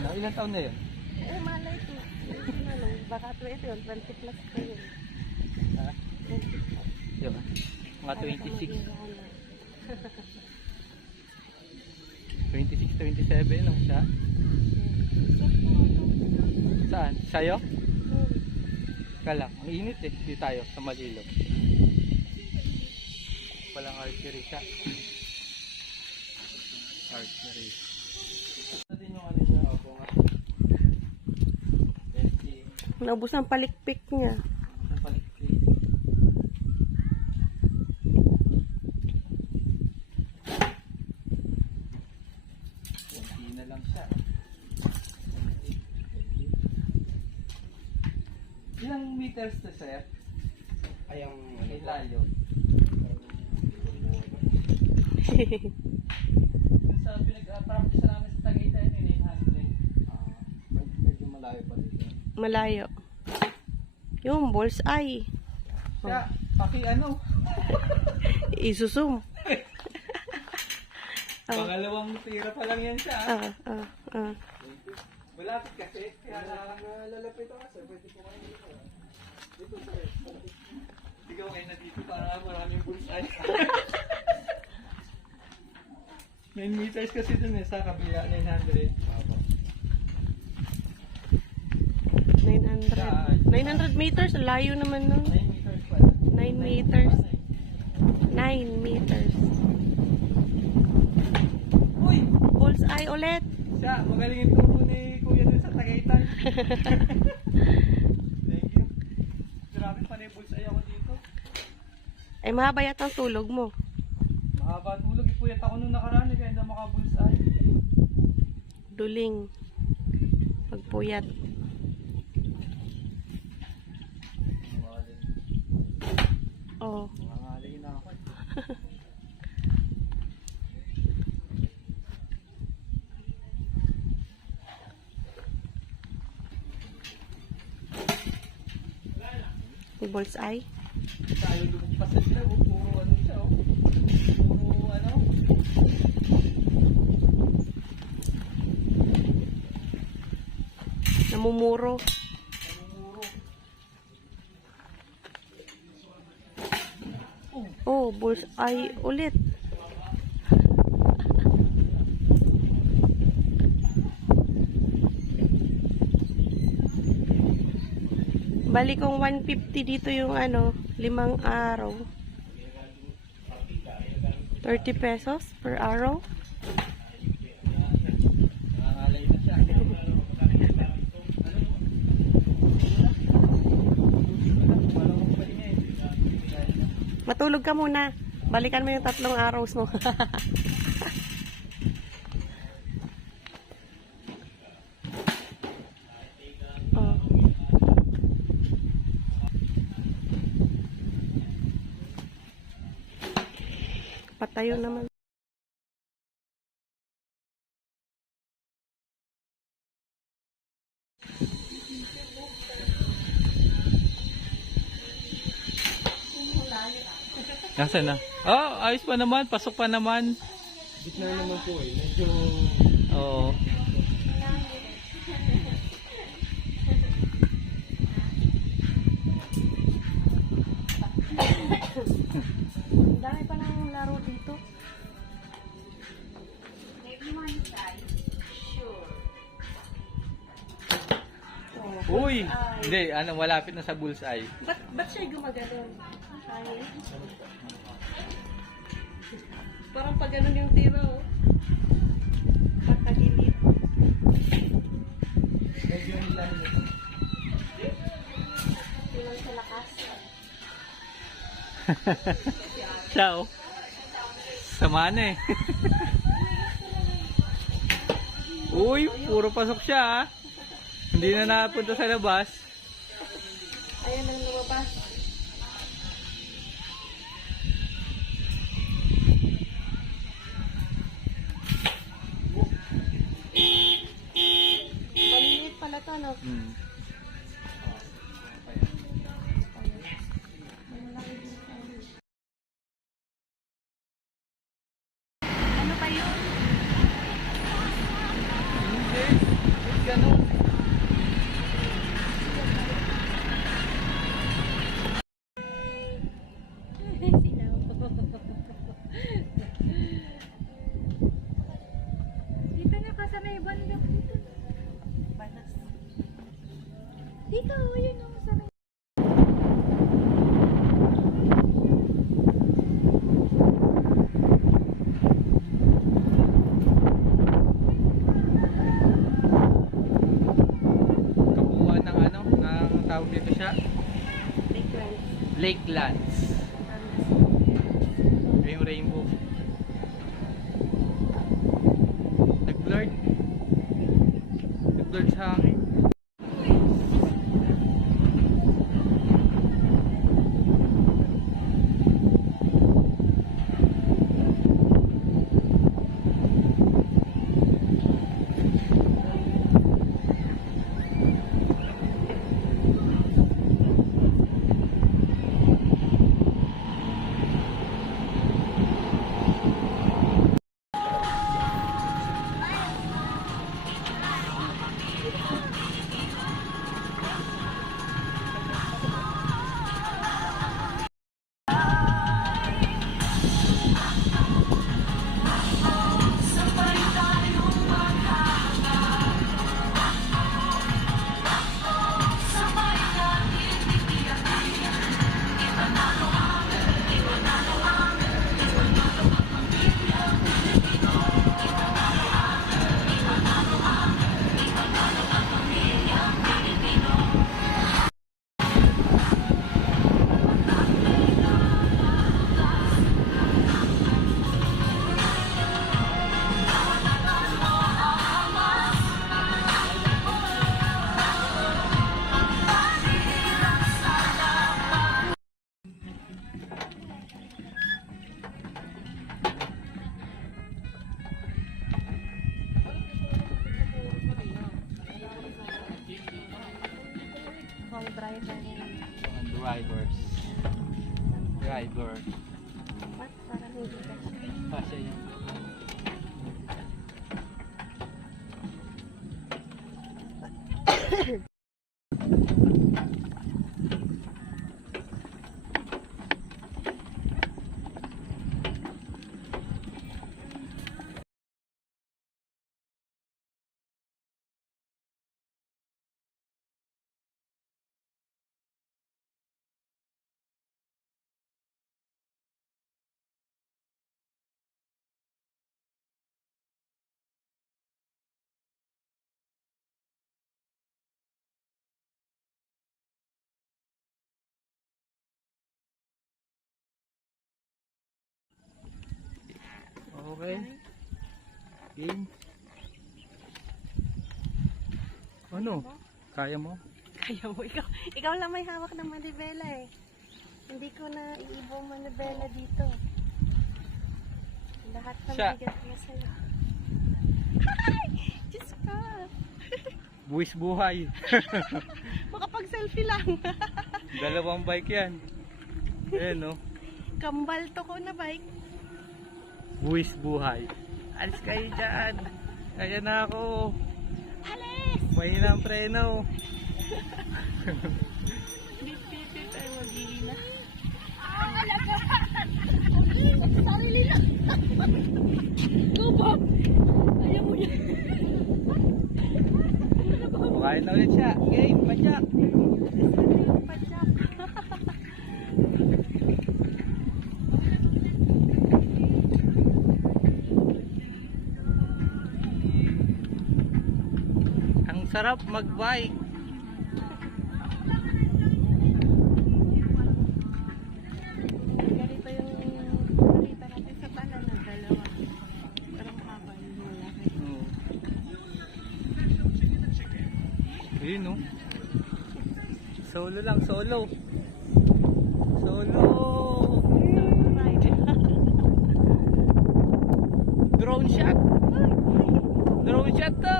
Ano, ilang taon na yun? Malay ito. Baka 20 yun, 20 plus pa yun. Ha? 20 plus. Yun, mga 26. 26, 27 lang siya. Saan? Sa'yo? Kala, ang init eh. Di tayo sa Malilog. Walang archery siya. Archery. Ito din yung ano niya. Opo nga. Naubos ang palikpik niya. Ang palikpik. Hindi na lang siya. Ilang meters to, sir? Ay, ang layo. Yung sa pinag-practice namin sa Tagaytay, 900. Medyo malayo pa dito. Malayo. Yung bullseye. Siya, paki ano? Isusum. Pangalawang tira pa lang yan siya. Malapit kasi. Kaya lalapit ako kasi. Pwede po kayo dito. Dito sir. Sigaw kayo na dito para maraming bullseye. 9 meters kasi dun eh. Sa kabila, 900. 900 meters, layo naman nun. 9 meters pala. 9 meters. 9 meters. Uy! Bullseye ulit. Siya, magaling yung turo ni Kuya dun sa Tagaytay. Thank you. Grabe pa na yung bullseye ako dito. Ay, mahaba yata ang tulog mo. Mahaba tulog. Ipuyat ako nung nakaraan kaya hindi makabullseye. Duling. Pagpuyat. Oh. Mangangalay na ako. Bullseye. Tayo lumagpas na sila. Puro ano siya. Puro ano. Namumuro. Oh, bullseye ulit. Bali kung 150 dito yung ano, 5 araw. 30 pesos per araw. Mangangalay na siya. Matulog ka muna. Balikan mo yung 3 araw mo. Oh. Patayo naman. Nasaan na? Oh, ayos pa naman. Pasok pa naman. Gitna naman po eh. Medyo... Oo. Dami pa ng laro dito. Uy! Hindi, ano, malapit na sa bullseye. Ba't siya gumagano'n? Ay. Parang pag ganun yung tira, oh. Pagkagilid. Medyo nilang ito. Kulang sa lakas. Ciao. Sama na eh. Uy, puro pasok siya ah. Hindi na napunta sa labas. Ayan ang lumabas. siya? Lakeland. Lakelands. Yung rainbow. Nag-blurred. Nag-blurred sa akin. Home driver. Drivers. Driver. What? Parang hindi kasi. Pasya yan. Okay. Game. Ano? Kaya mo? Kaya mo, ikaw lang may hawak ng manibela eh. Hindi ko na iibong manibela dito. Lahat ng Siya. bigat ko sa'yo. Ay! Diyos ka! Buwis buhay. Makapag-selfie lang. Dalawang bike yan. Ayan no. Kambal to ko na bike. Buwis buhay. Alis kayo dyan. Kaya na ako. Alis! Mahina ang preno. Bit-bit tayo mag-iina. Ang alaga! Sarili lang! Go, Bob! Ayaw mo yan! Bukain na ulit siya. Game, padyak. Padyak. Ang sarap mag-bike. Ganito yung nakita natin sa banan na dalawa. Parang mahaba yung malaki. Oo. Ayun no. Solo lang, solo. Solo. Ride. Drone shot. Drone shot to.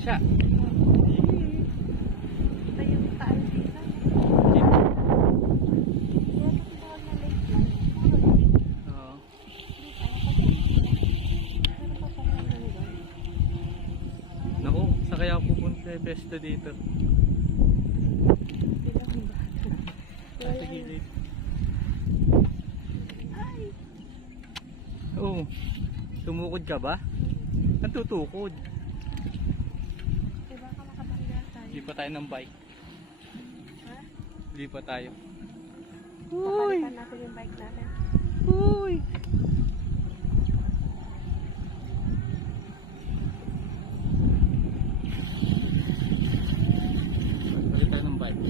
Siya. Ito yung taal dito. Oo. Naku, sa kaya ako pupunta yung besto dito. Sa gilid. tumukod ka ba? Ang tutukod. Diba ka makabangga tayo? Lipat tayo ng bike. Ha? Lipat tayo. Papalitan natin yung bike natin. Uy! Palit tayo ng bike.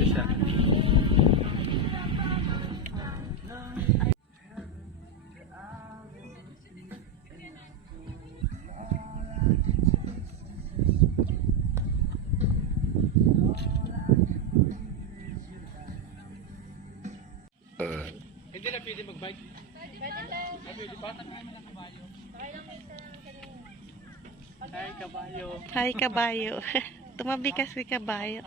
Bisa. Hindi na pwede mag-bike. Pwede lang. Pwede pa? Ay, kabayo. Hi, kabayo. Tumabi kasi kabayo.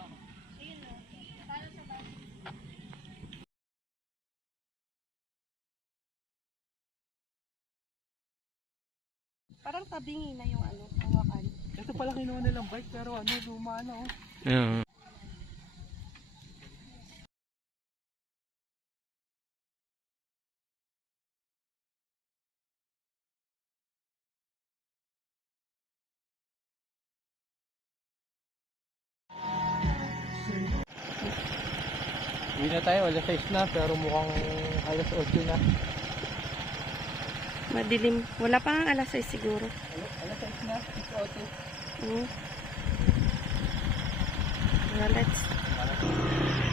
Parang tabingi na yung ano, hawakan. Ito pala kinuha nilang bike pero ano, luma na oh. Uwi na tayo, alas 6 na pero mukhang alas 8 na. Madilim. Wala pa nga alas 6 siguro. Alas 6 na, alas 8. Hmm. Well, let's...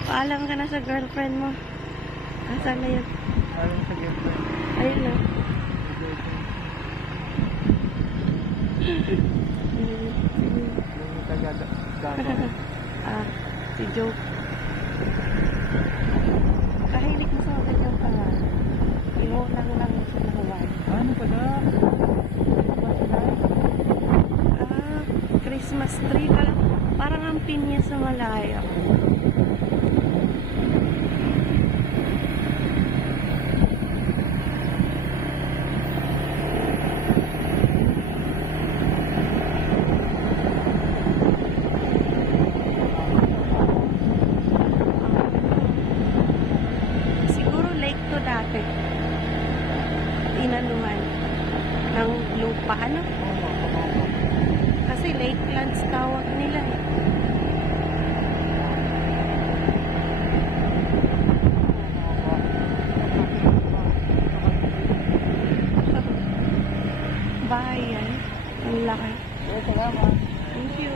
Paalam ka na sa girlfriend mo. Asan na yun? Alam sa girlfriend. Ayun na. Yung taga-gama. Ah, si Joe. Kahilig mo sa mga ganyang pangalan. Inulang lang sa nahuwan. Ano pala? Ah, Christmas tree. Parang ang pinya sa malayo. Siguro lake to dati. Inanuhan ng lupa, ano? Kasi lakelands tawag nila eh. Bayan. Ang laki. Oo, salamat. Thank you.